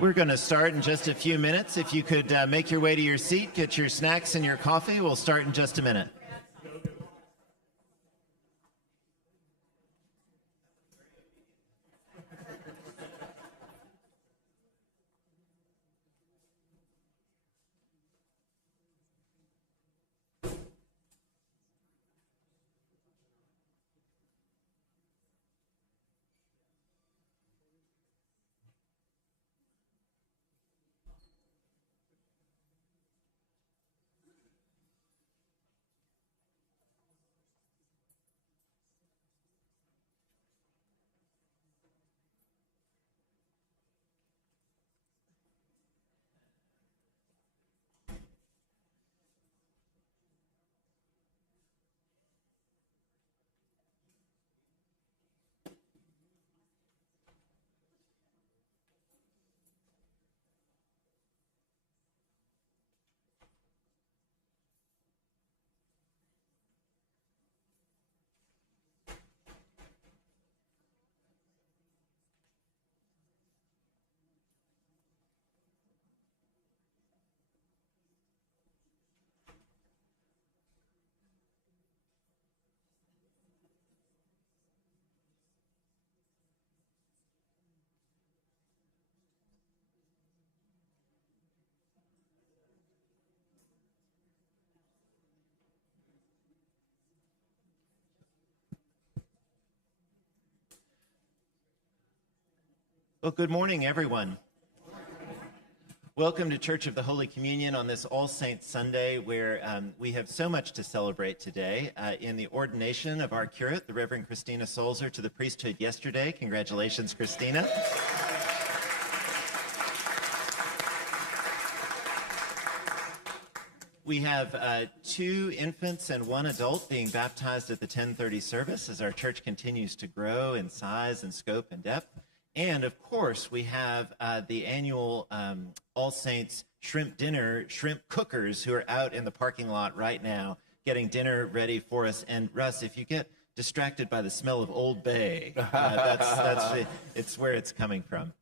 We're going to start in just a few minutes. If you could make your way to your seat, get your snacks and your coffee, we'll start in just a minute. Well, good morning, everyone. Welcome to Church of the Holy Communion on this All Saints Sunday, where we have so much to celebrate today. In the ordination of our curate, the Reverend Christina Solzer, to the priesthood yesterday. Congratulations, Christina. We have 2 infants and 1 adult being baptized at the 10:30 service as our church continues to grow in size and scope and depth. And, of course, we have the annual All Saints Shrimp Dinner shrimp cookers who are out in the parking lot right now getting dinner ready for us. And, Russ, if you get distracted by the smell of Old Bay, it's where it's coming from.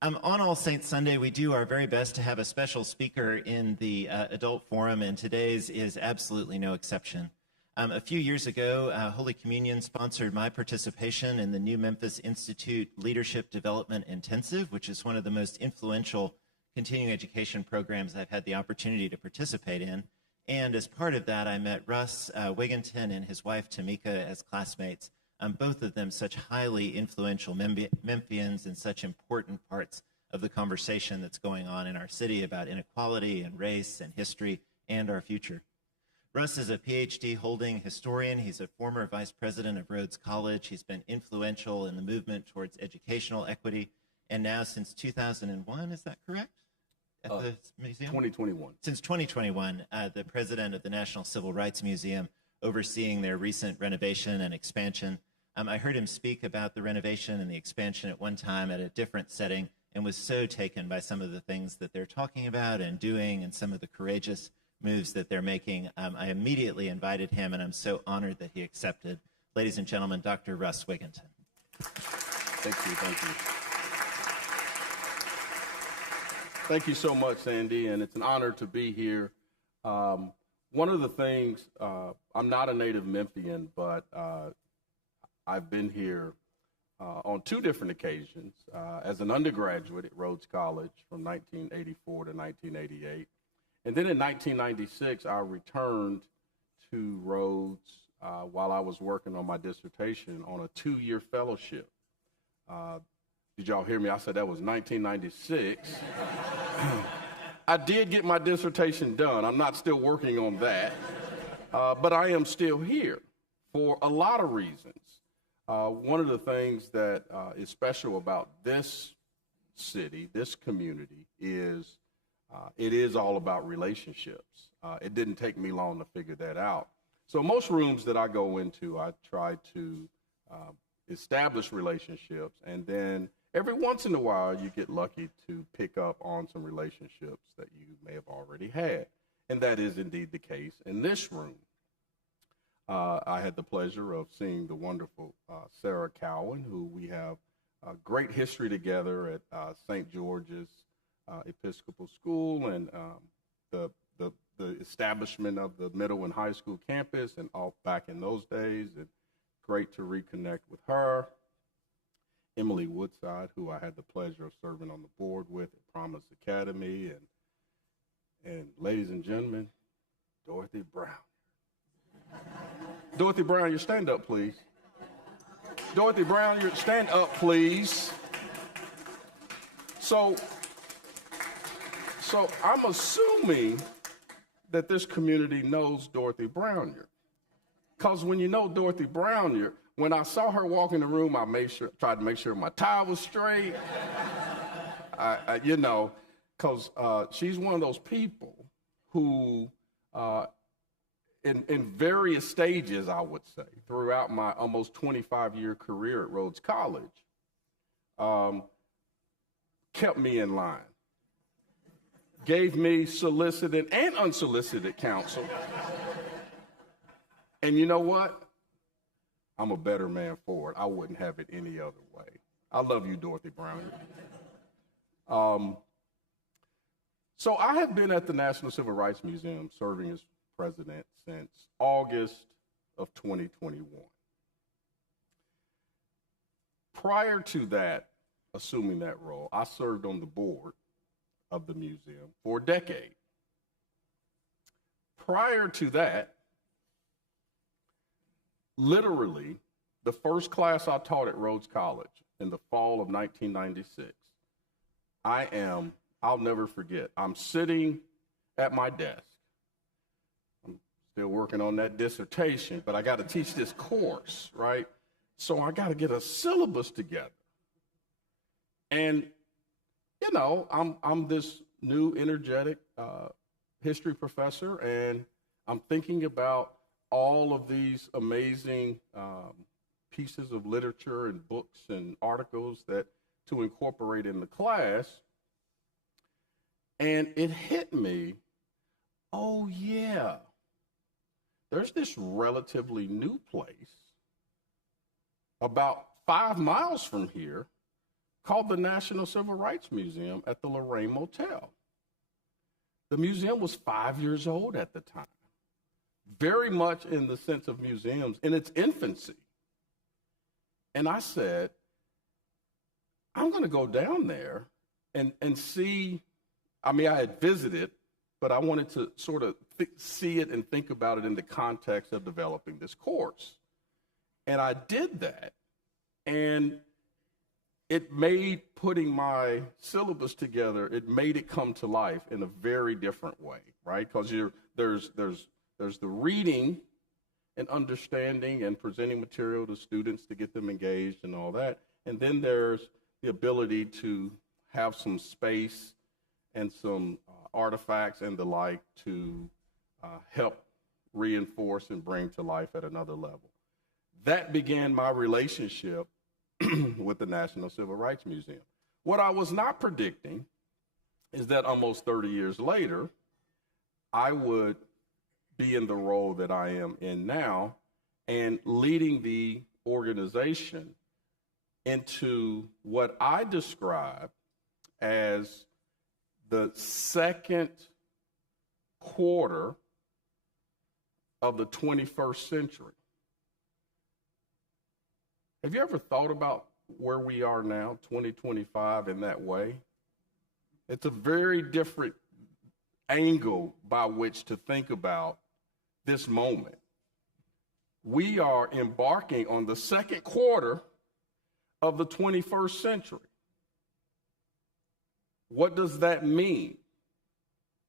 On All Saints Sunday, we do our very best to have a special speaker in the adult forum, and today's is absolutely no exception. A few years ago, Holy Communion sponsored my participation in the New Memphis Institute Leadership Development Intensive, which is one of the most influential continuing education programs I've had the opportunity to participate in. And as part of that, I met Russ Wigginton and his wife Tamika as classmates. Both of them such highly influential Memphians and such important parts of the conversation that's going on in our city about inequality and race and history and our future. Russ is a PhD holding historian. He's a former vice president of Rhodes College. He's been influential in the movement towards educational equity. And now since 2001, is that correct? At the museum? 2021. Since 2021, the president of the National Civil Rights Museum, overseeing their recent renovation and expansion. I heard him speak about the renovation and the expansion at one time at a different setting and was so taken by some of the things that they're talking about and doing and some of the courageous moves that they're making. I immediately invited him, and I'm so honored that he accepted. Ladies and gentlemen, Dr. Russ Wigginton. Thank you. Thank you so much, Sandy, and it's an honor to be here. One of the things, I'm not a native Memphian, but I've been here on 2 different occasions as an undergraduate at Rhodes College from 1984 to 1988. And then in 1996, I returned to Rhodes while I was working on my dissertation on a 2-year fellowship. Did y'all hear me? I said that was 1996. I did get my dissertation done. I'm not still working on that. But I am still here for a lot of reasons. One of the things that is special about this city, this community, is it is all about relationships. It didn't take me long to figure that out. So most rooms that I go into, I try to establish relationships, and then every once in a while you get lucky to pick up on some relationships that you may have already had. And that is indeed the case in this room. I had the pleasure of seeing the wonderful Sarah Cowan, who we have a great history together at St. George's Episcopal School and the establishment of the middle and high school campus and all back in those days, and great to reconnect with her. Emily Woodside, who I had the pleasure of serving on the board with at Promise Academy, and ladies and gentlemen, Dorothy Brown. Dorothy Brown, your stand up, please. Dorothy Brown, your stand up, please. So I'm assuming that this community knows Dorothy Brownier. Because when you know Dorothy Brownier, when I saw her walk in the room, I tried to make sure my tie was straight. Because she's one of those people who, in various stages, I would say, throughout my almost 25-year career at Rhodes College, kept me in line, gave me solicited and unsolicited counsel. And you know what? I'm a better man for it. I wouldn't have it any other way. I love you, Dorothy Brown. So I have been at the National Civil Rights Museum serving as president since August of 2021. Prior to that, assuming that role, I served on the board of the museum for a decade. Prior to that, literally, the first class I taught at Rhodes College in the fall of 1996, I'll never forget, I'm sitting at my desk. I'm still working on that dissertation, but I got to teach this course, right? So I got to get a syllabus together. And, I'm this new, energetic history professor, and I'm thinking about all of these amazing pieces of literature and books and articles to incorporate in the class. And it hit me, oh yeah, there's this relatively new place about 5 miles from here called the National Civil Rights Museum at the Lorraine Motel. The museum was 5 years old at the time, very much in the sense of museums in its infancy. And I said, I'm going to go down there and see. I had visited, but I wanted to sort of see it and think about it in the context of developing this course. And I did that, and it made putting my syllabus together, it made it come to life in a very different way, right? Because there's the reading and understanding and presenting material to students to get them engaged and all that. And then there's the ability to have some space and some artifacts and the like to help reinforce and bring to life at another level. That began my relationship with the National Civil Rights Museum. What I was not predicting is that almost 30 years later, I would be in the role that I am in now and leading the organization into what I describe as the second quarter of the 21st century. Have you ever thought about where we are now, 2025, in that way? It's a very different angle by which to think about this moment. We are embarking on the second quarter of the 21st century. What does that mean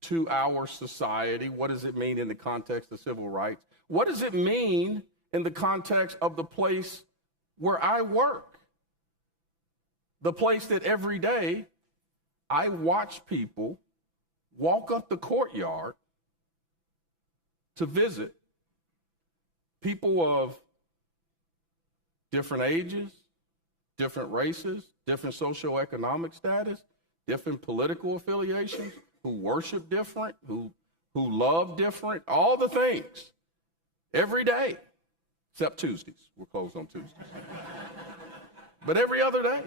to our society? What does it mean in the context of civil rights? What does it mean in the context of the place where I work? The place that every day I watch people walk up the courtyard to visit, people of different ages, different races, different socioeconomic status, different political affiliations, who worship different, who love different, all the things, every day, except Tuesdays. We're closed on Tuesdays. But every other day.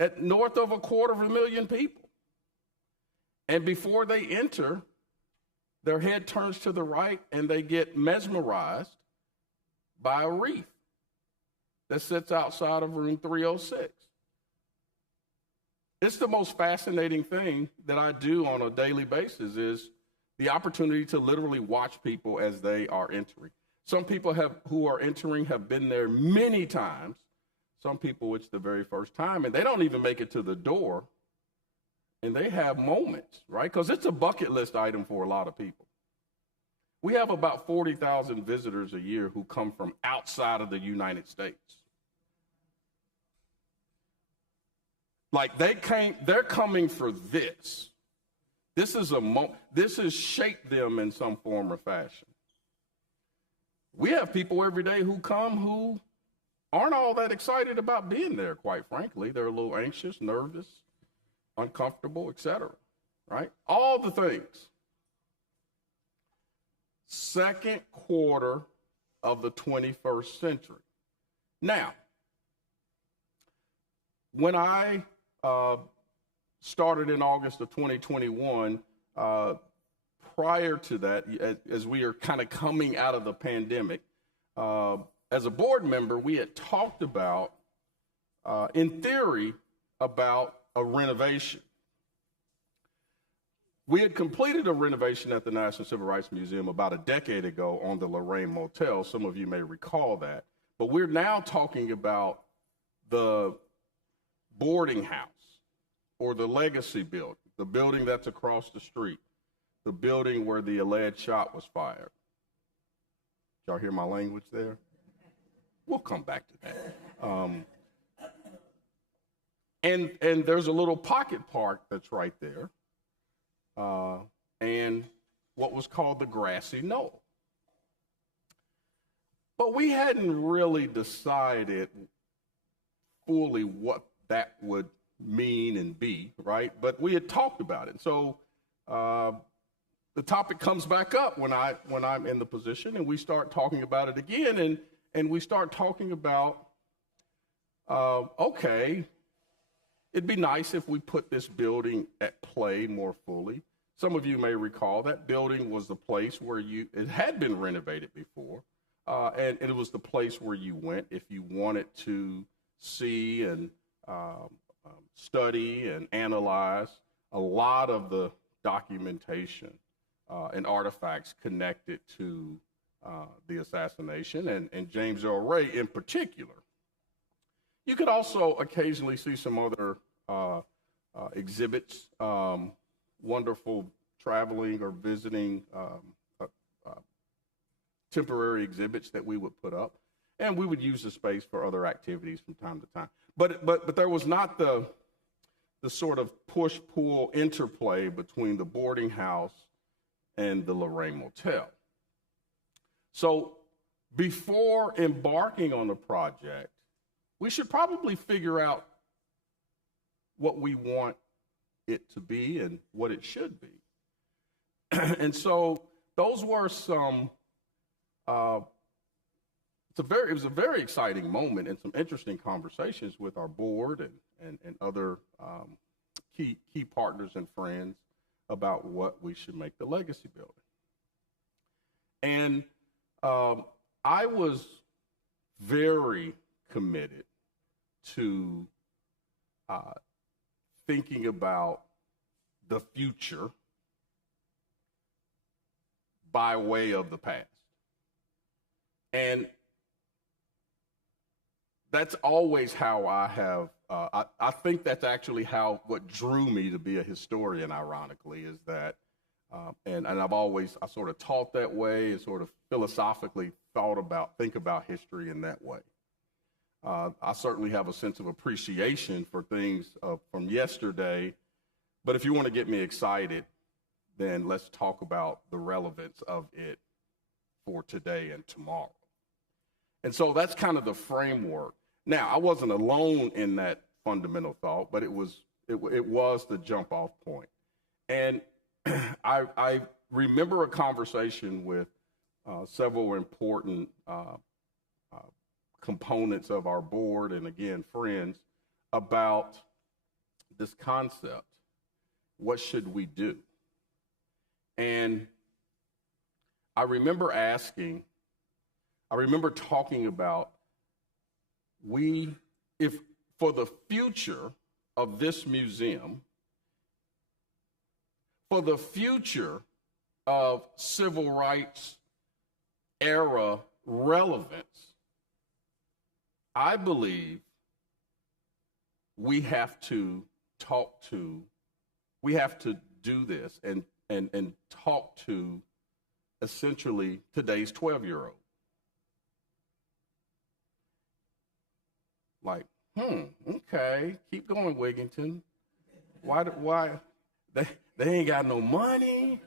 at north of 250,000 people. And before they enter, their head turns to the right and they get mesmerized by a wreath that sits outside of room 306. It's the most fascinating thing that I do on a daily basis is the opportunity to literally watch people as they are entering. Some people who are entering have been there many times. Some people, it's the very first time, and they don't even make it to the door, and they have moments, right? Because it's a bucket list item for a lot of people. We have about 40,000 visitors a year who come from outside of the United States. Like they're coming for this. This has shaped them in some form or fashion. We have people every day who come who aren't all that excited about being there, quite frankly. They're a little anxious, nervous, uncomfortable, etc. Right? All the things. Second quarter of the 21st century. Now, when I started in August of 2021, prior to that, as we are kind of coming out of the pandemic, as a board member, we had talked about, in theory, about a renovation. We had completed a renovation at the National Civil Rights Museum about a decade ago on the Lorraine Motel. Some of you may recall that. But we're now talking about the boarding house or the legacy building, the building that's across the street, the building where the alleged shot was fired. Did y'all hear my language there? We'll come back to that. And there's a little pocket park that's right there, and what was called the grassy knoll. But we hadn't really decided fully what that would mean and be, right? But we had talked about it. So the topic comes back up when I'm in the position, and we start talking about it again, and we start talking about, okay, it'd be nice if we put this building at play more fully. Some of you may recall that building was the place where it had been renovated before, and it was the place where you went if you wanted to see and study and analyze a lot of the documentation and artifacts connected to the assassination and James Earl Ray in particular. You could also occasionally see some other exhibits, wonderful traveling or visiting temporary exhibits that we would put up, and we would use the space for other activities from time to time. But there was not the sort of push-pull interplay between the boarding house and the Lorraine Motel. So before embarking on the project, we should probably figure out what we want it to be and what it should be. And so those were some, it was a very exciting moment and some interesting conversations with our board and other key partners and friends about what we should make the legacy building. And I was very committed to thinking about the future by way of the past. And that's always how I have, I think that's actually what drew me to be a historian, ironically, is that, and I sort of taught that way and sort of philosophically think about history in that way. I certainly have a sense of appreciation for things from yesterday, but if you want to get me excited, then let's talk about the relevance of it for today and tomorrow. And so that's kind of the framework. Now, I wasn't alone in that fundamental thought, but it was the jump off point. And I remember a conversation with several important components of our board and, again, friends about this concept, what should we do? And I remember talking about if for the future of this museum, for the future of civil rights era relevance, I believe we have to do this and talk to essentially today's 12-year-old. Like, okay, keep going, Wigington. Why they ain't got no money,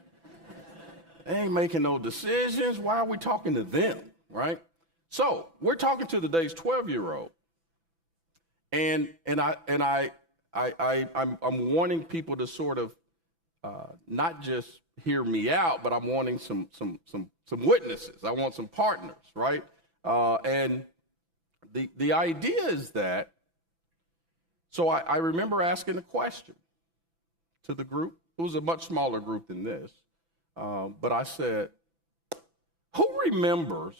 they ain't making no decisions. Why are we talking to them, right? So we're talking to today's 12-year-old, and I'm wanting people to sort of not just hear me out, but I'm wanting some witnesses. I want some partners, right? And the idea is that. So I remember asking a question to the group. It was a much smaller group than this, but I said, "Who remembers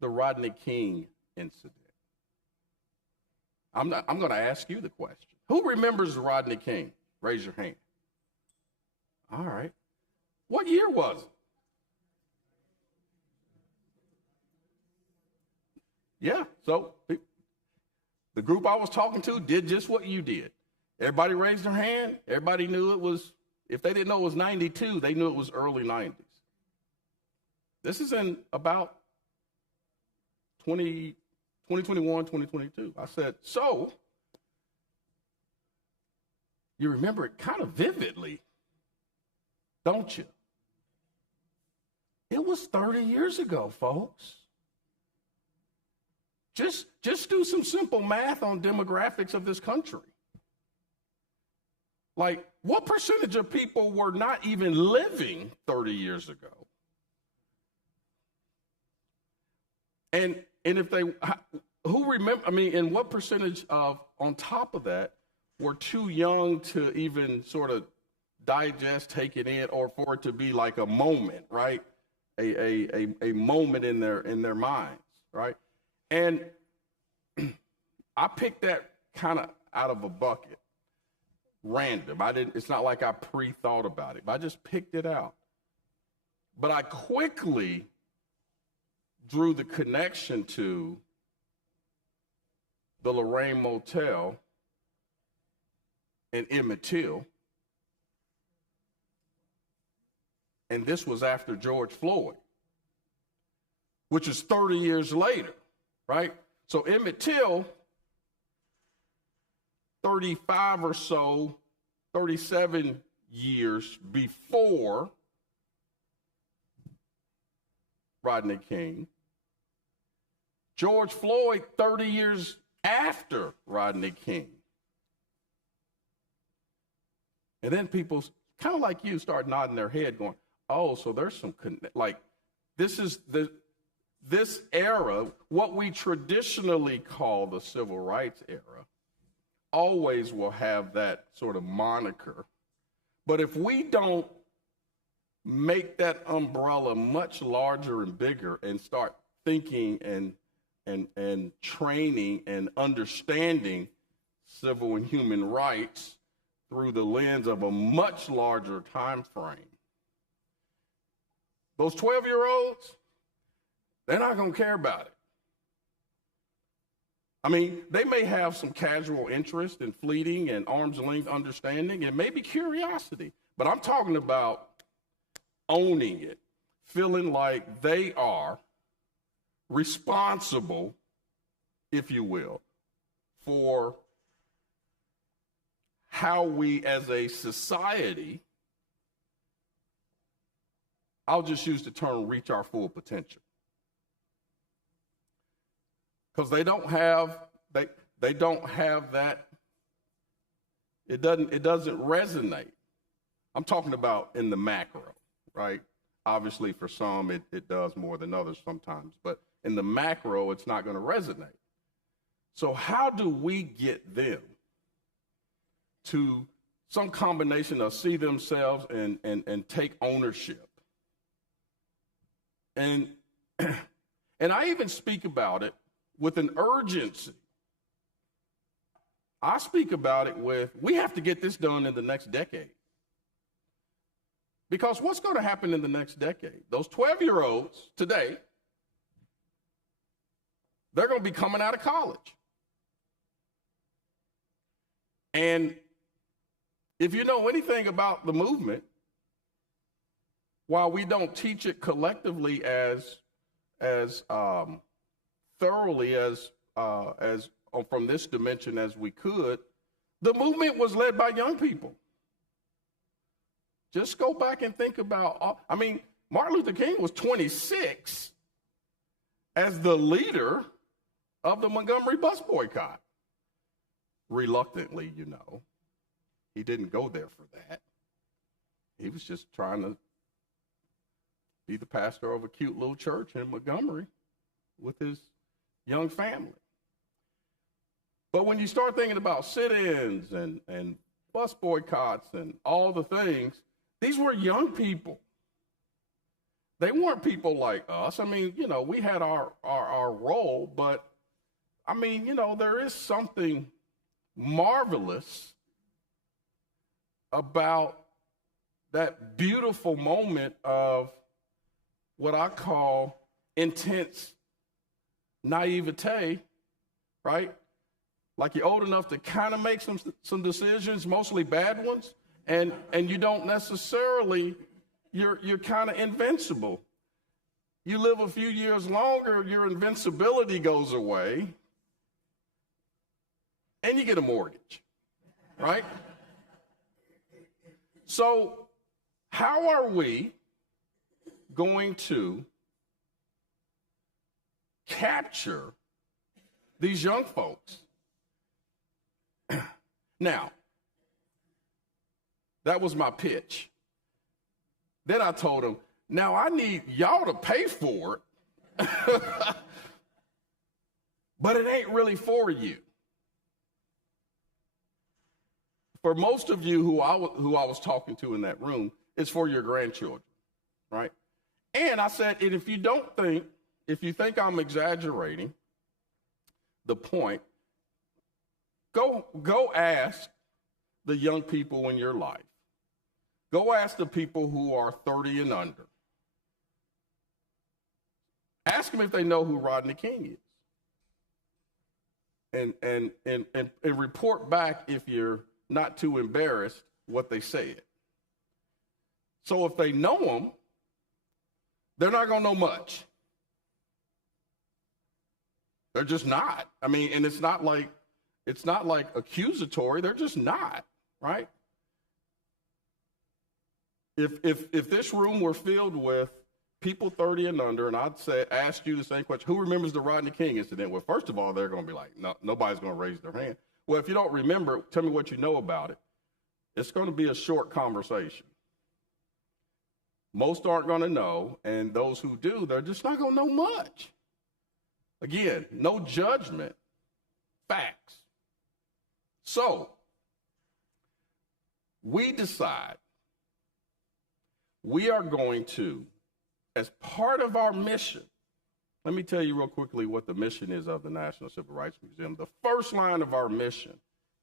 the Rodney King incident?" I'm going to ask you the question. Who remembers Rodney King? Raise your hand. All right. What year was it? Yeah. So the group I was talking to did just what you did. Everybody raised their hand. Everybody knew it was, if they didn't know it was 92, they knew it was early 90s. This is in about 2021, 2022. I said, so you remember it kind of vividly, don't you? It was 30 years ago, folks. Just do some simple math on demographics of this country. Like, what percentage of people were not even living 30 years ago? And if they, who remember, and what percentage of, on top of that, were too young to even sort of digest, take it in, or for it to be like a moment, right? A moment in their minds, right? And I picked that kind of out of a bucket, random. It's not like I pre-thought about it, but I just picked it out. But I quickly drew the connection to the Lorraine Motel in Emmett Till. And this was after George Floyd, which is 30 years later, right? So Emmett Till, 35 or so, 37 years before Rodney King. George Floyd, 30 years after Rodney King. And then people, kind of like you, start nodding their head going, oh, so there's some, like, this era, what we traditionally call the civil rights era, always will have that sort of moniker. But if we don't make that umbrella much larger and bigger and start thinking and training and understanding civil and human rights through the lens of a much larger time frame, those 12-year-olds, they're not going to care about it. I mean, they may have some casual interest and fleeting and arm's length understanding and maybe curiosity, but I'm talking about owning it, feeling like they are responsible, if you will, for how we as a society, I'll just use the term reach our full potential. Because they don't have that, it doesn't resonate. I'm talking about in the macro, right? Obviously for some it does more than others sometimes, but in the macro it's not going to resonate. So how do we get them to some combination of see themselves and take ownership. And I even speak about it with an urgency. I speak about it with, we have to get this done in the next decade. Because what's going to happen in the next decade? Those 12-year-olds today, they're going to be coming out of college. And if you know anything about the movement, while we don't teach it collectively as thoroughly as from this dimension as we could, the movement was led by young people. Just go back and think about, Martin Luther King was 26 as the leader of the Montgomery bus boycott. Reluctantly, you know. He didn't go there for that. He was just trying to be the pastor of a cute little church in Montgomery with his young family. But when you start thinking about sit-ins and bus boycotts and all the things, these were young people. They weren't people like us. We had our role, but there is something marvelous about that beautiful moment of what I call intense naivete, right? Like you're old enough to kind of make some decisions, mostly bad ones, and you don't necessarily, you're kind of invincible. You live a few years longer, your invincibility goes away, and you get a mortgage, right? So how are we going to capture these young folks? Now, that was my pitch. Then I told them, now I need y'all to pay for it, but it ain't really for you. For most of you who I was talking to in that room, it's for your grandchildren, right? And I said, and if you think I'm exaggerating the point, go ask the young people in your life. Go ask the people who are 30 and under. Ask them if they know who Rodney King is. And report back, if you're not too embarrassed, what they said. So if they know him, they're not going to know much. They're just not. And it's not like accusatory. They're just not, right? If this room were filled with people 30 and under, and I'd ask you the same question, who remembers the Rodney King incident? Well, first of all, they're going to be like, no, nobody's going to raise their hand. Well, if you don't remember, tell me what you know about it. It's going to be a short conversation. Most aren't going to know, and those who do, they're just not going to know much. Again, no judgment, facts. So, we decide we are going to, as part of our mission, let me tell you real quickly what the mission is of the National Civil Rights Museum. The first line of our mission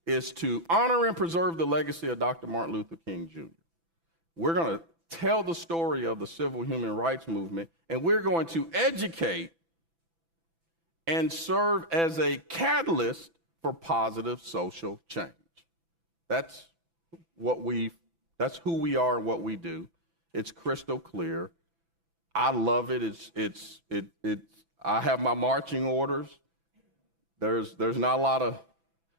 is to honor and preserve the legacy of Dr. Martin Luther King Jr. We're going to tell the story of the civil human rights movement, and we're going to educate and serve as a catalyst for positive social change. That's who we are and what we do. It's crystal clear. I love it. I have my marching orders. There's not a lot of,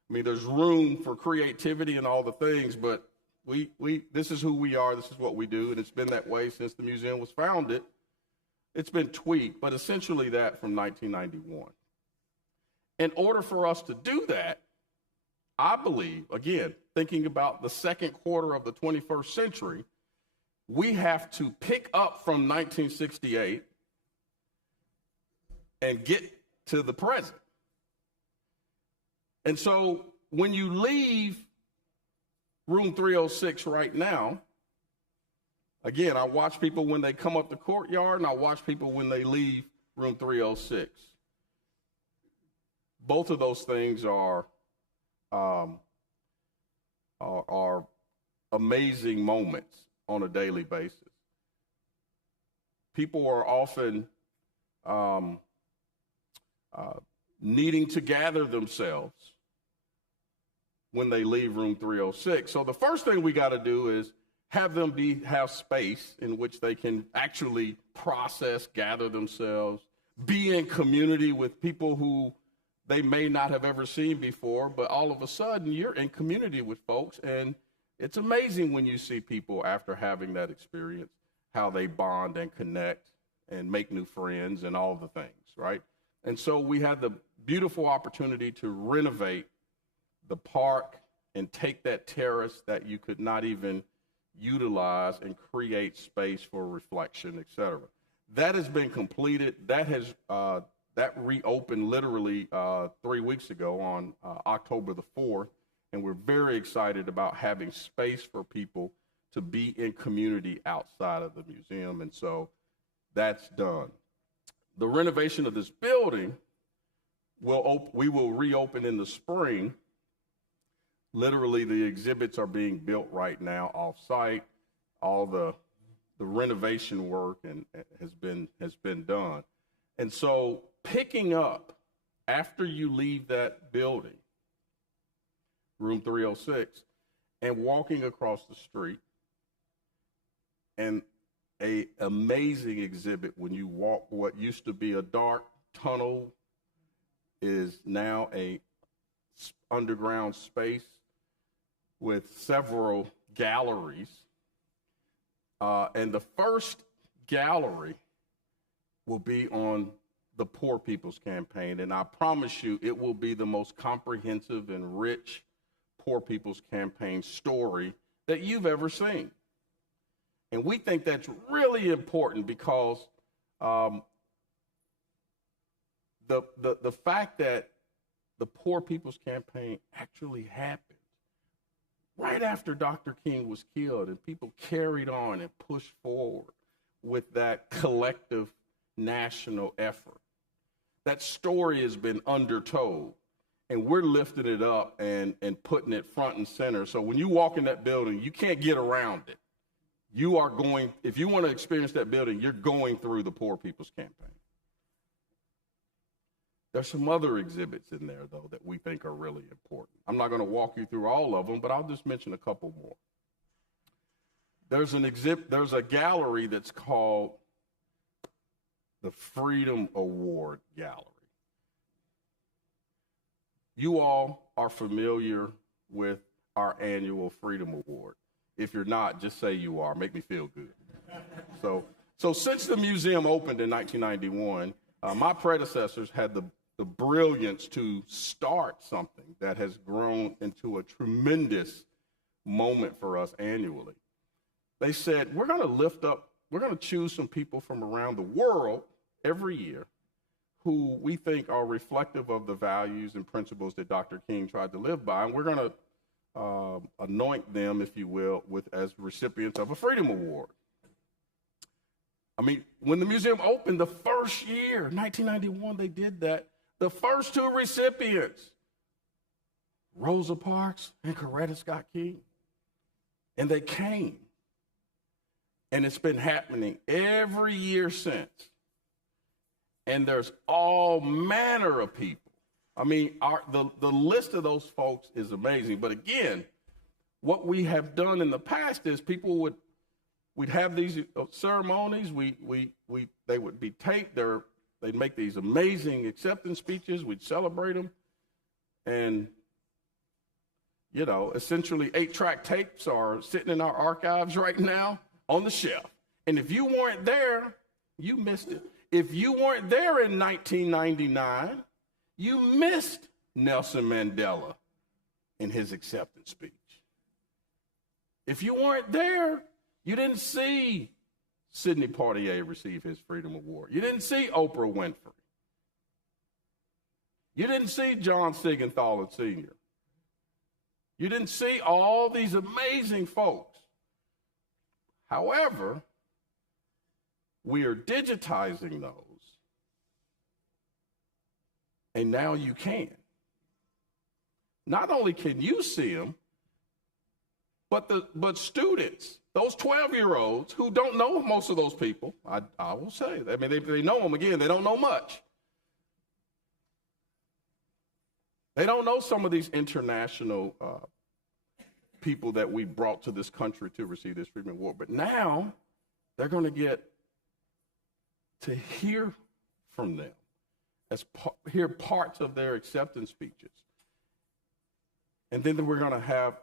there's room for creativity and all the things, but this is who we are. This is what we do, and it's been that way since the museum was founded. It's been tweaked, but essentially that from 1991. In order for us to do that, I believe, again, thinking about the second quarter of the 21st century, we have to pick up from 1968 and get to the present. And so when you leave Room 306 right now, again, I watch people when they come up the courtyard, and I watch people when they leave room 306. Both of those things are amazing moments on a daily basis. People are often needing to gather themselves when they leave room 306. So the first thing we got to do is have them have space in which they can actually process, gather themselves, be in community with people who they may not have ever seen before, but all of a sudden you're in community with folks, and it's amazing when you see people after having that experience, how they bond and connect and make new friends and all the things, right? And so we had the beautiful opportunity to renovate the park and take that terrace that you could not even utilize and create space for reflection, et cetera. That has been completed. That reopened literally 3 weeks ago on October the 4th, and we're very excited about having space for people to be in community outside of the museum, and so that's done. The renovation of this building we will reopen in the spring. Literally, the exhibits are being built right now off-site. All the renovation work has been done. And so picking up after you leave that building, room 306, and walking across the street, and an amazing exhibit when you walk what used to be a dark tunnel is now a underground space with several galleries. And the first gallery will be on the Poor People's Campaign. And I promise you, it will be the most comprehensive and rich Poor People's Campaign story that you've ever seen. And we think that's really important because the fact that the Poor People's Campaign actually happened right after Dr. King was killed, and people carried on and pushed forward with that collective national effort. That story has been undertold, and we're lifting it up and putting it front and center. So when you walk in that building, you can't get around it. You are going, if you want to experience that building, you're going through the Poor People's Campaign. There's some other exhibits in there, though, that we think are really important. I'm not going to walk you through all of them, but I'll just mention a couple more. There's a gallery that's called the Freedom Award Gallery. You all are familiar with our annual Freedom Award. If you're not, just say you are. Make me feel good. So since the museum opened in 1991, my predecessors had the brilliance to start something that has grown into a tremendous moment for us annually. They said, we're going to choose some people from around the world every year who we think are reflective of the values and principles that Dr. King tried to live by, and we're going to anoint them, if you will, as recipients of a Freedom Award. I mean, when the museum opened the first year, 1991, they did that. The first two recipients, Rosa Parks and Coretta Scott King, and they came. And it's been happening every year since. And there's all manner of people. I mean, the list of those folks is amazing. But again, what we have done in the past is we'd have these ceremonies. They would be taped. They'd make these amazing acceptance speeches. We'd celebrate them. And, essentially 8-track tapes are sitting in our archives right now on the shelf. And if you weren't there, you missed it. If you weren't there in 1999, you missed Nelson Mandela in his acceptance speech. If you weren't there, you didn't see Sidney Poitier receive his Freedom Award. You didn't see Oprah Winfrey. You didn't see John Siegenthaler Sr. You didn't see all these amazing folks. However, we are digitizing those, and now you can. Not only can you see them, but students, those 12-year-olds who don't know most of those people, I will say, I mean, they know them, again, they don't know much. They don't know some of these international people that we brought to this country to receive this Freedom Award, but now they're going to get to hear from them, hear parts of their acceptance speeches. And then we're going to have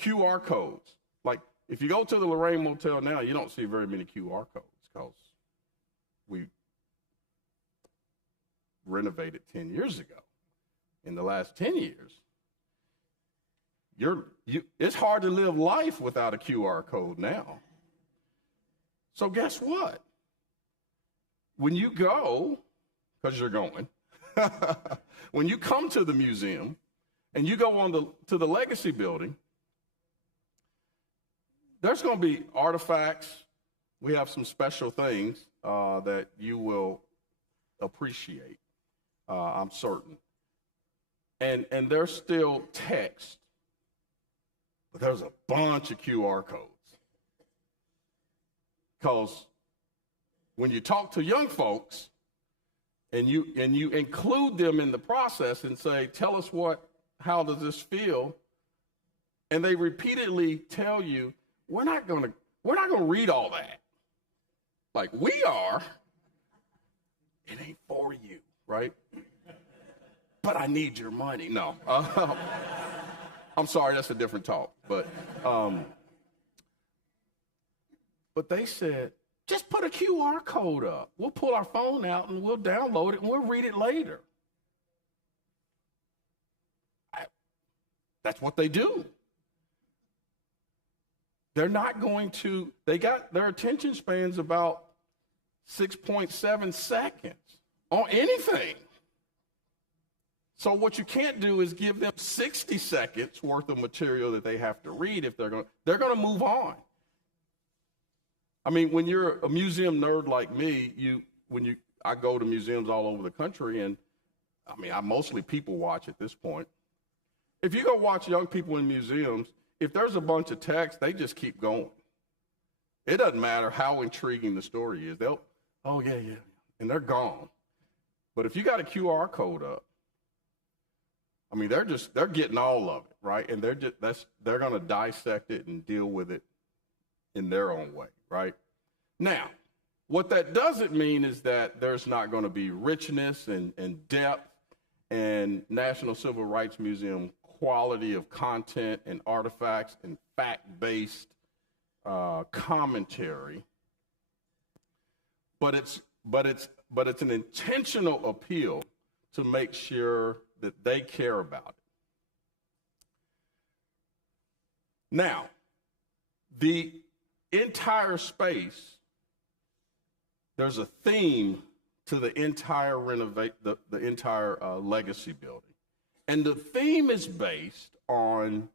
QR codes. Like, if you go to the Lorraine Motel now, you don't see very many QR codes because we renovated 10 years ago. In the last 10 years, it's hard to live life without a QR code now. So guess what? When you go, because you're going, when you come to the museum and you go to the Legacy Building, there's going to be artifacts. We have some special things that you will appreciate, I'm certain. And there's still text, but there's a bunch of QR codes. Because when you talk to young folks and you include them in the process and say, tell us how does this feel? And they repeatedly tell you, we're not gonna read all that. Like, we are, it ain't for you, right? But I need your money. No, I'm sorry, that's a different talk. But they said, just put a QR code up. We'll pull our phone out and we'll download it and we'll read it later. That's what they do. They're not going to, they got their attention spans about 6.7 seconds on anything. So what you can't do is give them 60 seconds worth of material that they have to read if they're going to move on. I mean, when you're a museum nerd like me, I go to museums all over the country, and I mean, I mostly people watch at this point. If you go watch young people in museums, if there's a bunch of text, they just keep going. It doesn't matter how intriguing the story is. Oh yeah, and they're gone. But if you got a QR code up, I mean, they're getting all of it, right? And they're going to dissect it and deal with it in their own way, right? Now, what that doesn't mean is that there's not going to be richness and depth and National Civil Rights Museum quality of content and artifacts and fact-based commentary, but it's an intentional appeal to make sure that they care about it. Now, the entire space, there's a theme to the entire the entire Legacy Building. And the theme is based on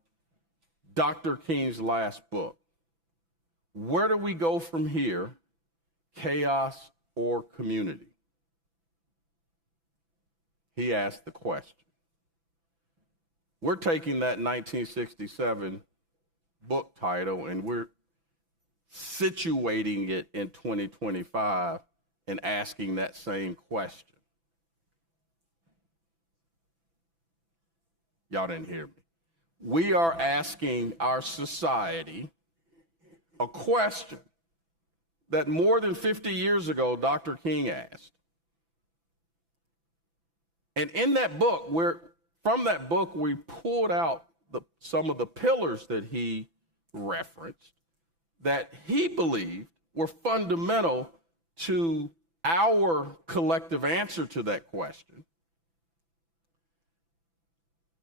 Dr. King's last book. Where do we go from here? Chaos or community? He asked the question. We're taking that 1967 book title and we're situating it in 2025 and asking that same question. Y'all didn't hear me. We are asking our society a question that more than 50 years ago Dr. King asked. And in that book, from that book, we pulled out some of the pillars that he referenced that he believed were fundamental to our collective answer to that question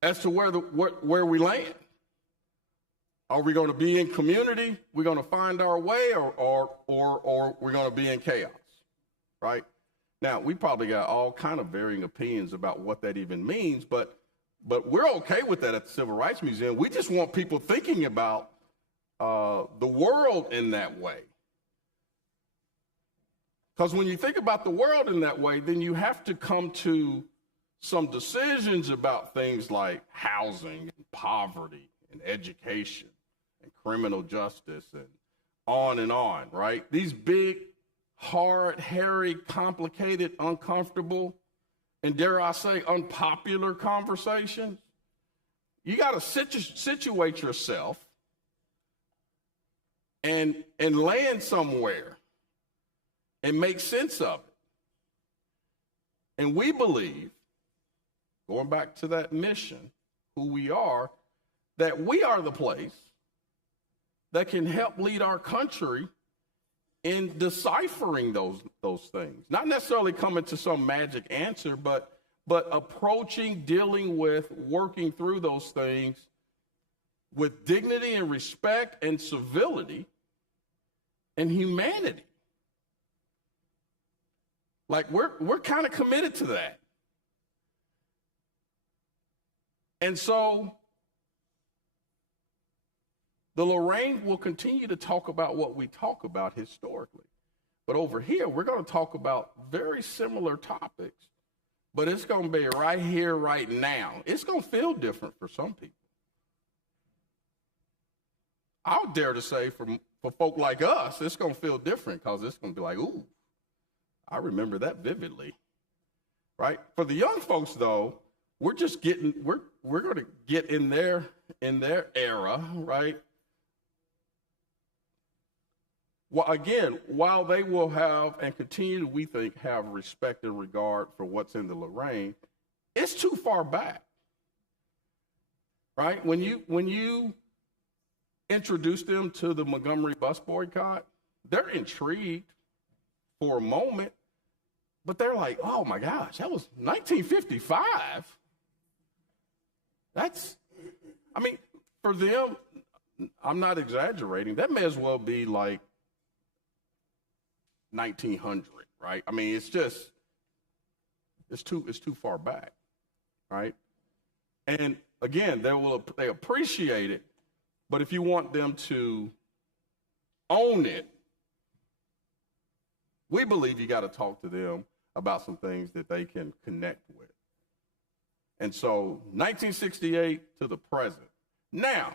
as to where we land. Are we going to be in community? We're going to find our way, or we're going to be in chaos, right? Now, we probably got all kind of varying opinions about what that even means, but But we're okay with that at the Civil Rights Museum. We just want people thinking about the world in that way. Because when you think about the world in that way, then you have to come to some decisions about things like housing and poverty and education and criminal justice and on, right? These big, hard, hairy, complicated, uncomfortable, and dare I say, unpopular conversations. You got to situate yourself and land somewhere and make sense of it. And we believe, going back to that mission, who we are, that we are the place that can help lead our country in deciphering those things. Not necessarily coming to some magic answer, but approaching, dealing with, working through those things with dignity and respect and civility and humanity. Like we're kind of committed to that. And so the Lorraine will continue to talk about what we talk about historically. But over here, we're going to talk about very similar topics, but it's going to be right here, right now. It's going to feel different for some people. I'll dare to say for folk like us, it's going to feel different because it's going to be like, ooh, I remember that vividly, right? For the young folks, though, we're going to get in their era, right? Well, again, while they will have and continue to, we think, have respect and regard for what's in the Lorraine, it's too far back, right? When you introduce them to the Montgomery bus boycott, they're intrigued for a moment, but they're like, oh my gosh, that was 1955. For them, I'm not exaggerating, that may as well be like 1900, right? I mean, it's too far back, right? And again, they appreciate it, but if you want them to own it, we believe you got to talk to them about some things that they can connect with. And so 1968 to the present. Now,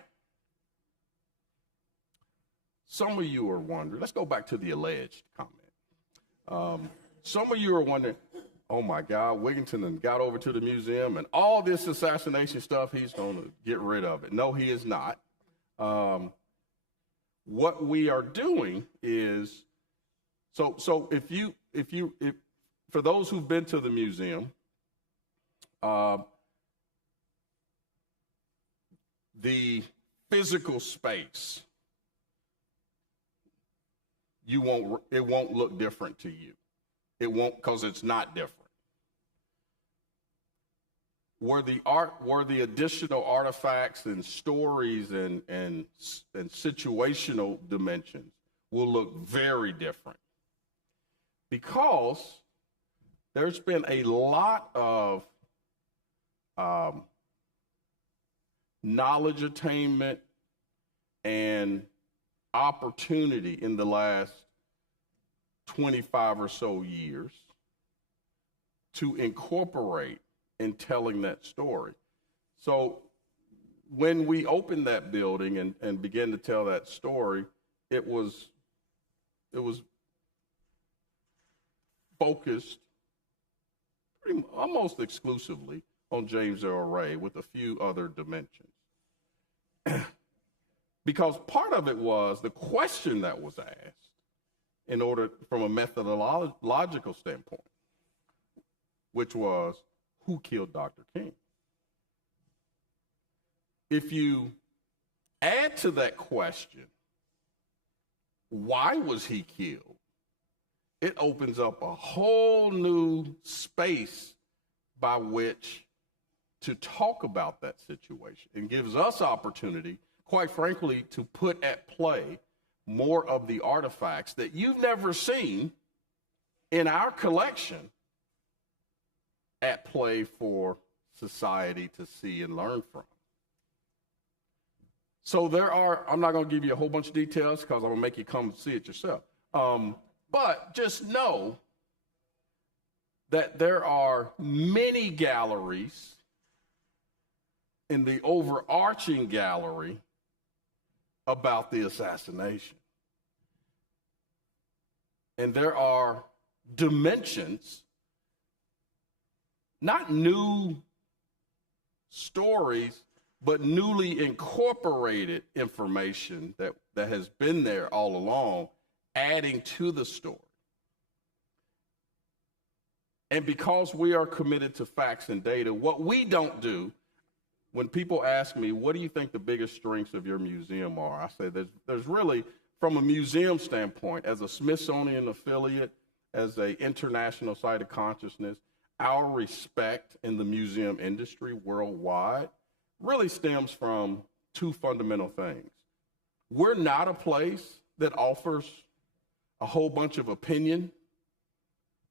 some of you are wondering, let's go back to the alleged comment. Some of you are wondering, oh my God, Wigginton got over to the museum and all this assassination stuff, he's going to get rid of it. No, he is not. What we are doing is, so if for those who've been to the museum, the physical space, it won't look different to you. It won't, because it's not different. Where the additional artifacts and stories and situational dimensions will look very different, because there's been a lot of knowledge attainment and opportunity in the last 25 or so years to incorporate in telling that story. So when we opened that building and began to tell that story, it was focused almost exclusively on James Earl Ray with a few other dimensions. Because part of it was the question that was asked in order, from a methodological standpoint, which was, who killed Dr. King? If you add to that question, why was he killed? It opens up a whole new space by which to talk about that situation and gives us opportunity, quite frankly, to put at play more of the artifacts that you've never seen in our collection at play for society to see and learn from. So I'm not going to give you a whole bunch of details because I'm going to make you come see it yourself. But just know that there are many galleries in the overarching gallery about the assassination. And there are dimensions, not new stories, but newly incorporated information that has been there all along, adding to the story. And because we are committed to facts and data, what we don't do, when people ask me, what do you think the biggest strengths of your museum are? I say there's really, from a museum standpoint, as a Smithsonian affiliate, as an international site of consciousness, our respect in the museum industry worldwide really stems from two fundamental things. We're not a place that offers a whole bunch of opinion.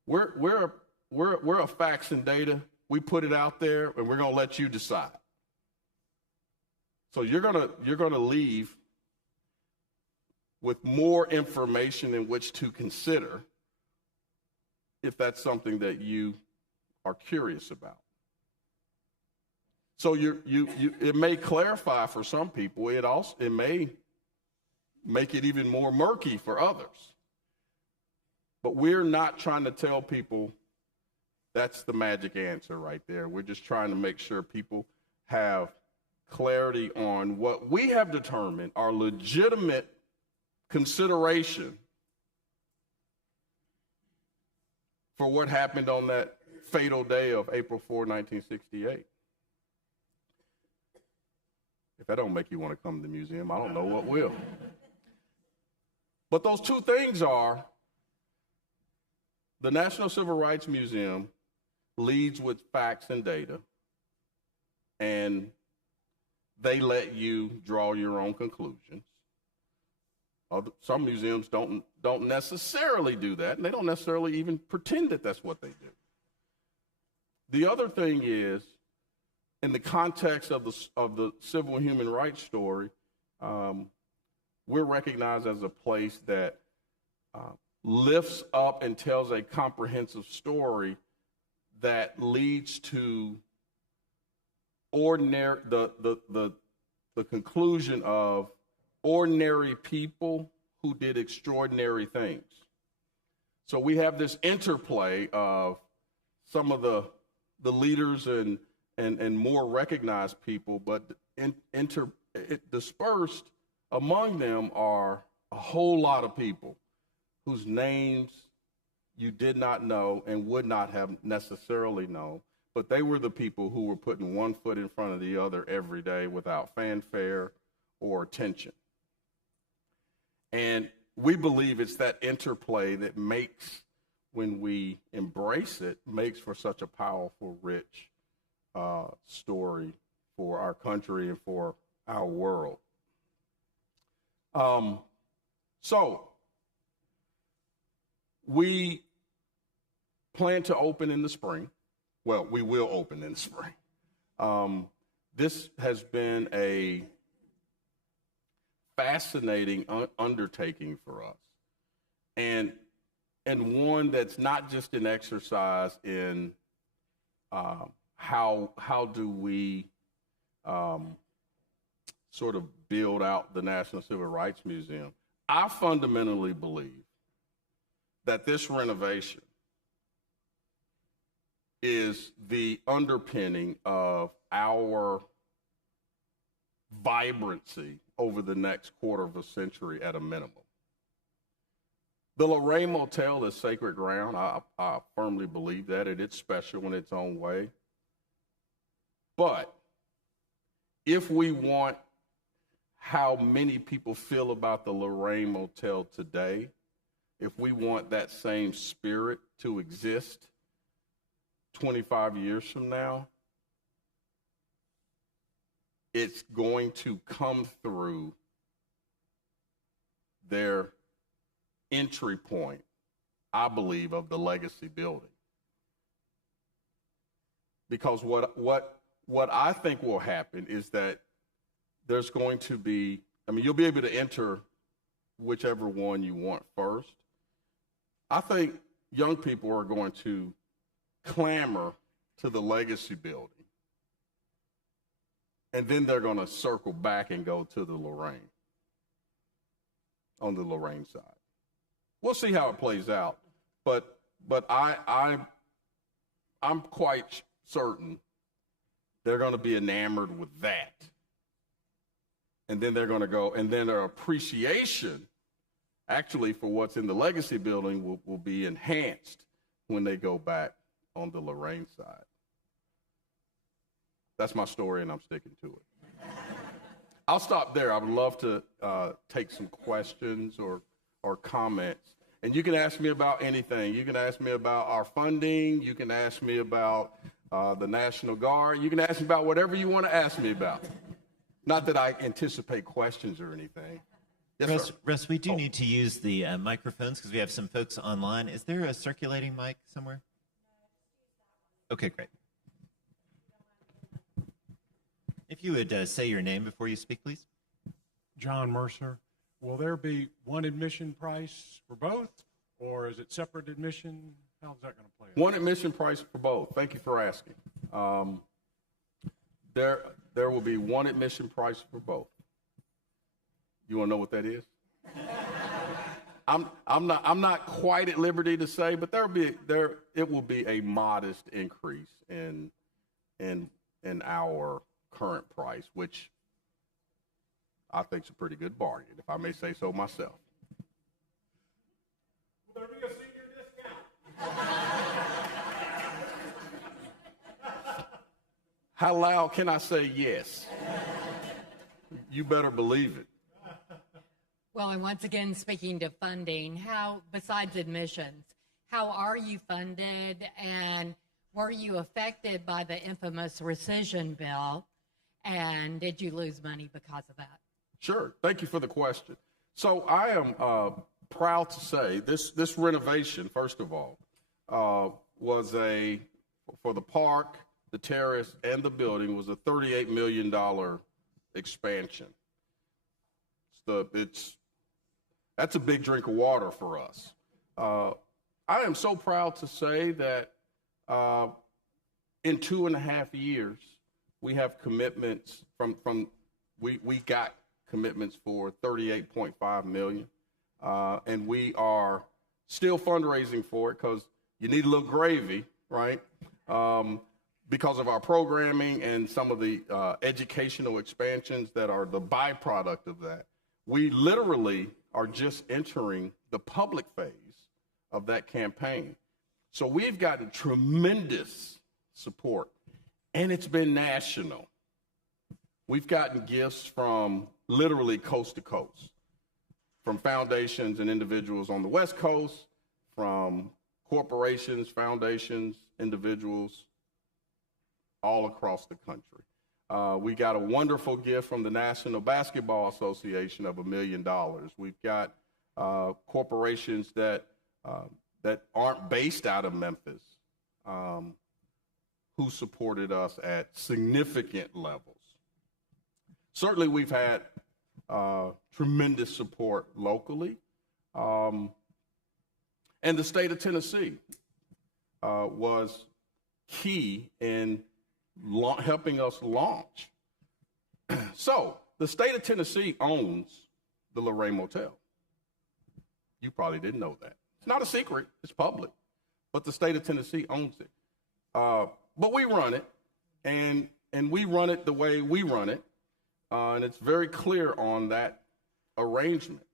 We're a facts and data. We put it out there, and we're going to let you decide. So you're gonna leave with more information in which to consider if that's something that you are curious about. So it may clarify for some people. It may make it even more murky for others. But we're not trying to tell people that's the magic answer right there. We're just trying to make sure people have clarity on what we have determined are legitimate consideration for what happened on that fatal day of April 4, 1968. If that don't make you want to come to the museum, I don't know what will. But those two things are, the National Civil Rights Museum leads with facts and data, and they let you draw your own conclusions. Some museums don't necessarily do that, and they don't necessarily even pretend that that's what they do. The other thing is, in the context of the civil and human rights story, we're recognized as a place that lifts up and tells a comprehensive story that leads to the conclusion of ordinary people who did extraordinary things. So we have this interplay of some of the leaders and more recognized people, but dispersed among them are a whole lot of people whose names you did not know and would not have necessarily known, but they were the people who were putting one foot in front of the other every day without fanfare or attention. And we believe it's that interplay that makes, when we embrace it, makes for such a powerful, rich story for our country and for our world. So we plan to open in the spring. Well, we will open in the spring. This has been a fascinating undertaking for us, and one that's not just an exercise in how do we sort of build out the National Civil Rights Museum. I fundamentally believe that this renovation is the underpinning of our vibrancy over the next quarter of a century at a minimum. The Lorraine Motel is sacred ground. I firmly believe that, and it's special in its own way. But if we want how many people feel about the Lorraine Motel today, if we want that same spirit to exist 25 years from now, it's going to come through their entry point, I believe, of the legacy building. Because what what I think will happen is that there's going to be, you'll be able to enter whichever one you want first. I think young people are going to clamor to the Legacy building, and then they're going to circle back and go to the Lorraine, on the Lorraine side. We'll see how it plays out, but I'm quite certain they're going to be enamored with that. And then they're going to go, and then their appreciation actually for what's in the Legacy building will be enhanced when they go back on the Lorraine side. That's my story, and I'm sticking to it. I'll stop there. I would love to take some questions or comments. And you can ask me about anything. You can ask me about our funding. You can ask me about the National Guard. You can ask me about whatever you want to ask me about. Not that I anticipate questions or anything. Yes, Russ, we do need to use the microphones because we have some folks online. Is there a circulating mic somewhere? Okay, great. If you would say your name before you speak, please. John Mercer. Will there be one admission price for both, or is it separate admission? How's that going to play out? One admission price for both. Thank you for asking. There will be one admission price for both. You want to know what that is? I'm not quite at liberty to say, but it will be a modest increase in our current price, which I think is a pretty good bargain, if I may say so myself. Will there be a senior discount? How loud can I say yes? You better believe it. Well, and once again, speaking to funding, how, besides admissions, how are you funded, and were you affected by the infamous rescission bill, and did you lose money because of that? Sure. Thank you for the question. So I am proud to say this renovation, first of all, was for the park, the terrace, and the building was a $38 million expansion. That's a big drink of water for us. I am so proud to say that in 2.5 years, we have commitments we got commitments for $38.5 million, and we are still fundraising for it because you need a little gravy, right? Because of our programming and some of the educational expansions that are the byproduct of that. We literally are just entering the public phase of that campaign. So we've gotten tremendous support, and it's been national. We've gotten gifts from literally coast to coast, from foundations and individuals on the West Coast, from corporations, foundations, individuals all across the country. We got a wonderful gift from the National Basketball Association of $1 million. We've got corporations that aren't based out of Memphis who supported us at significant levels. Certainly, we've had tremendous support locally. And the state of Tennessee was key in helping us launch. So the state of Tennessee owns the Lorraine Motel. You probably didn't know that. It's not a secret. It's public. But the state of Tennessee owns it. But we run it, and we run it the way we run it. And it's very clear on that arrangement.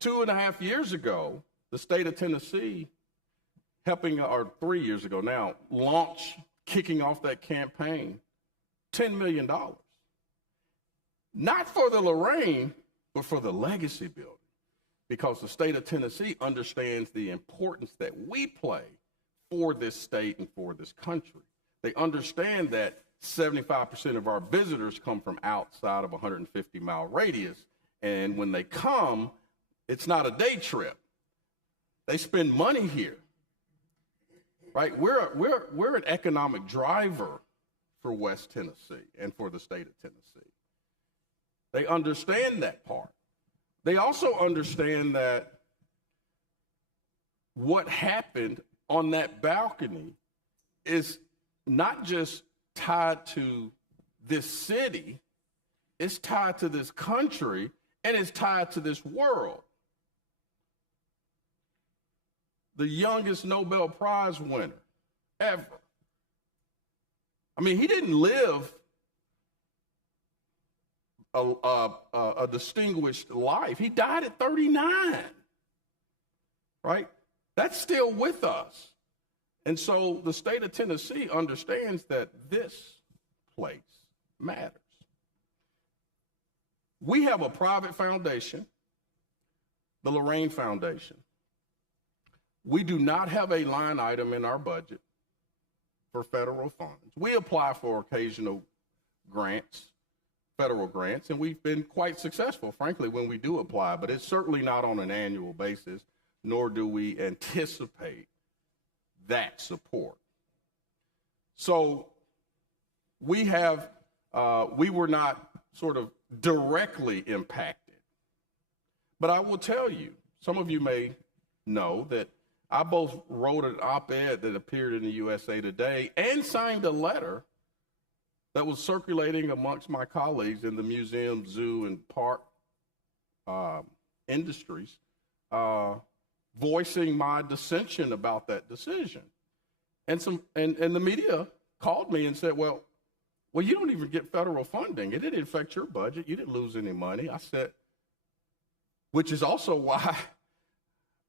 2.5 years ago, the state of Tennessee, or 3 years ago now, kicking off that campaign, $10 million. Not for the Lorraine, but for the Legacy building. Because the state of Tennessee understands the importance that we play for this state and for this country. They understand that 75% of our visitors come from outside of a 150-mile radius. And when they come, it's not a day trip. They spend money here, right? We're an economic driver for West Tennessee and for the state of Tennessee. They understand that part. They also understand that what happened on that balcony is not just tied to this city, it's tied to this country, and it's tied to this world. The youngest Nobel Prize winner ever. I mean, he didn't live a distinguished life. He died at 39, right? That's still with us. And so the state of Tennessee understands that this place matters. We have a private foundation, the Lorraine Foundation. We do not have a line item in our budget for federal funds. We apply for occasional grants, federal grants, and we've been quite successful, frankly, when we do apply, but it's certainly not on an annual basis, nor do we anticipate that support. So we were not sort of directly impacted. But I will tell you, some of you may know that I both wrote an op-ed that appeared in the USA Today and signed a letter that was circulating amongst my colleagues in the museum, zoo, and park industries, voicing my dissension about that decision. And the media called me and said, well, you don't even get federal funding. It didn't affect your budget. You didn't lose any money. I said, which is also why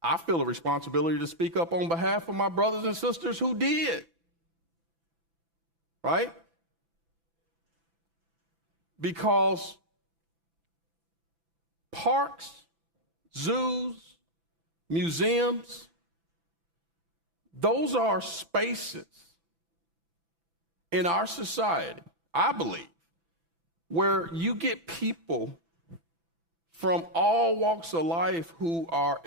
I feel a responsibility to speak up on behalf of my brothers and sisters who did, right? Because parks, zoos, museums, those are spaces in our society, I believe, where you get people from all walks of life who are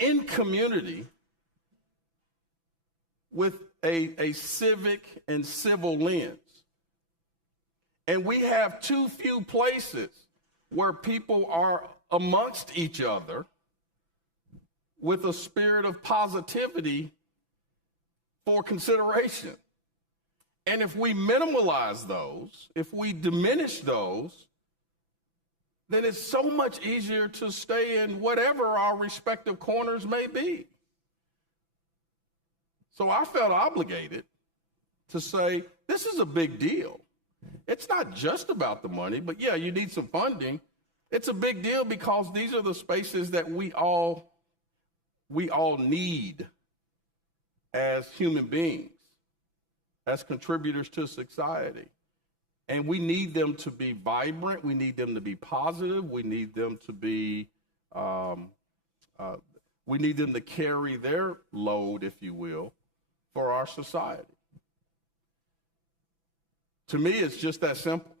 in community with a civic and civil lens. And we have too few places where people are amongst each other with a spirit of positivity for consideration. And if we minimalize those, if we diminish those, then it's so much easier to stay in whatever our respective corners may be. So I felt obligated to say, this is a big deal. It's not just about the money, but yeah, you need some funding. It's a big deal because these are the spaces that we all need as human beings, as contributors to society. And we need them to be vibrant. We need them to be positive. We need them to be, we need them to carry their load, if you will, for our society. To me, it's just that simple.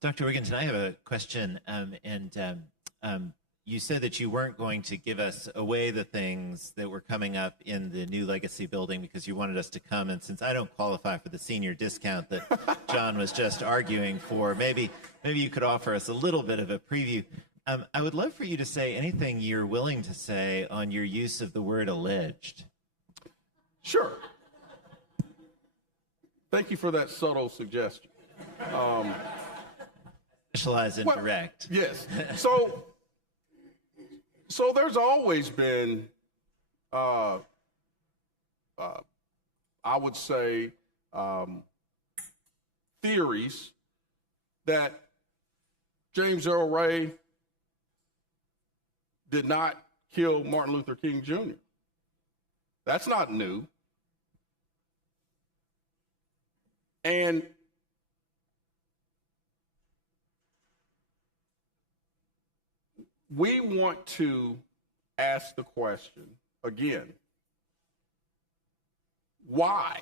Dr. Wigginton, I have a question, you said that you weren't going to give us away the things that were coming up in the new Legacy building because you wanted us to come, and since I don't qualify for the senior discount that John was just arguing for, maybe you could offer us a little bit of a preview. I would love for you to say anything you're willing to say on your use of the word alleged. Sure. Thank you for that subtle suggestion. Specialize in direct. Yes. So there's always been, I would say, theories that James Earl Ray did not kill Martin Luther King Jr. That's not new. And we want to ask the question again, why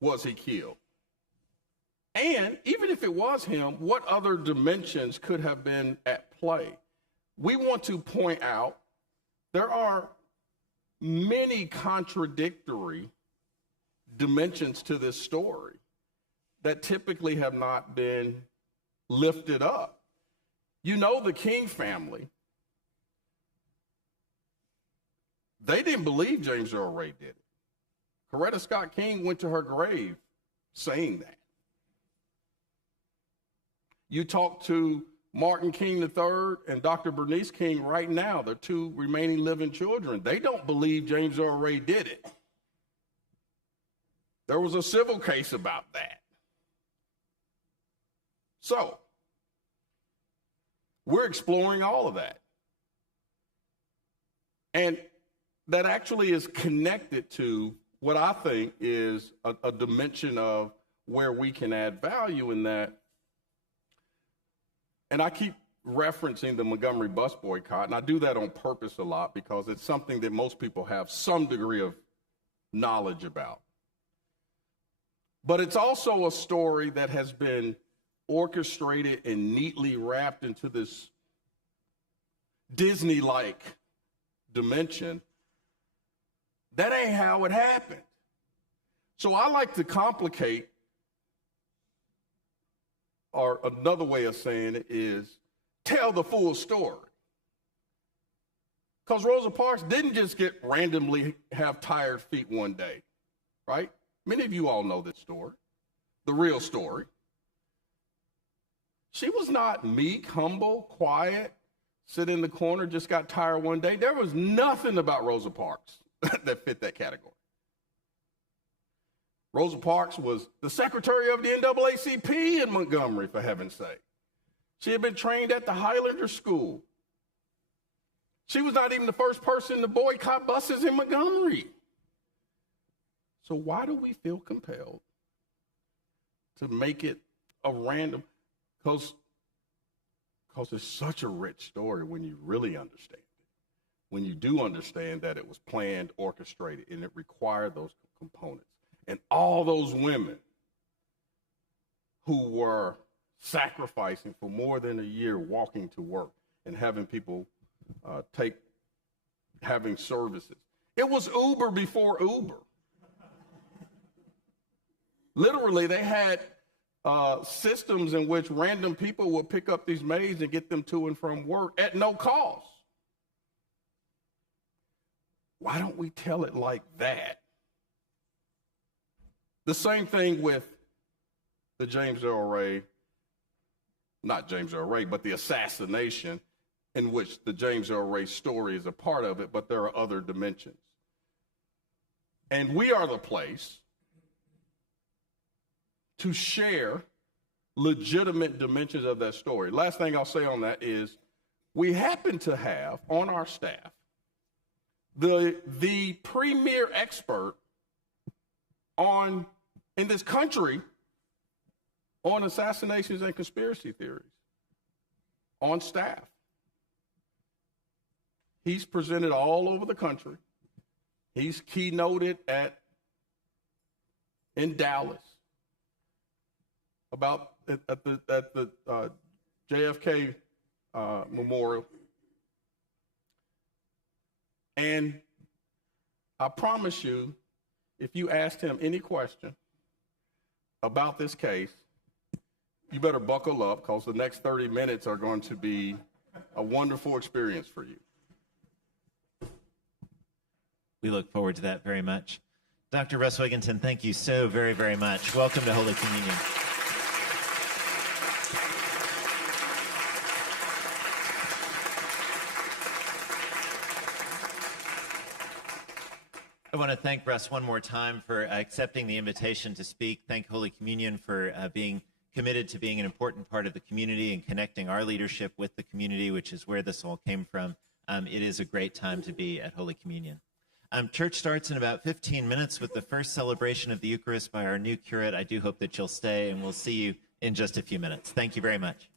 was he killed? And even if it was him, what other dimensions could have been at play? we want to point out there are many contradictory dimensions to this story that typically have not been lifted up. You know, the King family, they didn't believe James Earl Ray did it. Coretta Scott King went to her grave saying that. You talk to Martin King III and Dr. Bernice King right now, their two remaining living children. They don't believe James Earl Ray did it. There was a civil case about that. So, we're exploring all of that. And that actually is connected to what I think is a dimension of where we can add value in that. And I keep referencing the Montgomery bus boycott, and I do that on purpose a lot because it's something that most people have some degree of knowledge about. But it's also a story that has been orchestrated and neatly wrapped into this Disney-like dimension. That ain't how it happened. So I like to complicate, or another way of saying it is tell the full story. Because Rosa Parks didn't just get randomly have tired feet one day, right? Many of you all know this story, the real story. She was not meek, humble, quiet, sit in the corner, just got tired one day. There was nothing about Rosa Parks that fit that category. Rosa Parks was the secretary of the NAACP in Montgomery, for heaven's sake. She had been trained at the Highlander School. She was not even the first person to boycott buses in Montgomery. So why do we feel compelled to make it a random? Because it's such a rich story when you really understand it. When you do understand that it was planned, orchestrated, and it required those components. And all those women who were sacrificing for more than a year, walking to work and having people having services. It was Uber before Uber. Literally, they had systems in which random people would pick up these maids and get them to and from work at no cost. Why don't we tell it like that? The same thing with the James Earl Ray, not James Earl Ray, but the assassination in which the James Earl Ray story is a part of it, but there are other dimensions. And we are the place to share legitimate dimensions of that story. Last thing I'll say on that is we happen to have on our staff the premier expert in this country on assassinations and conspiracy theories on staff. He's presented all over the country. He's keynoted in Dallas about at the JFK Memorial. And I promise you, if you asked him any question about this case, you better buckle up because the next 30 minutes are going to be a wonderful experience for you. We look forward to that very much. Dr. Russ Wigginton, thank you so very, very much. Welcome to Holy Communion. I want to thank Russ one more time for accepting the invitation to speak. Thank Holy Communion for being committed to being an important part of the community and connecting our leadership with the community, which is where this all came from. It is a great time to be at Holy Communion. Church starts in about 15 minutes with the first celebration of the Eucharist by our new curate. I do hope that you'll stay, and we'll see you in just a few minutes. Thank you very much.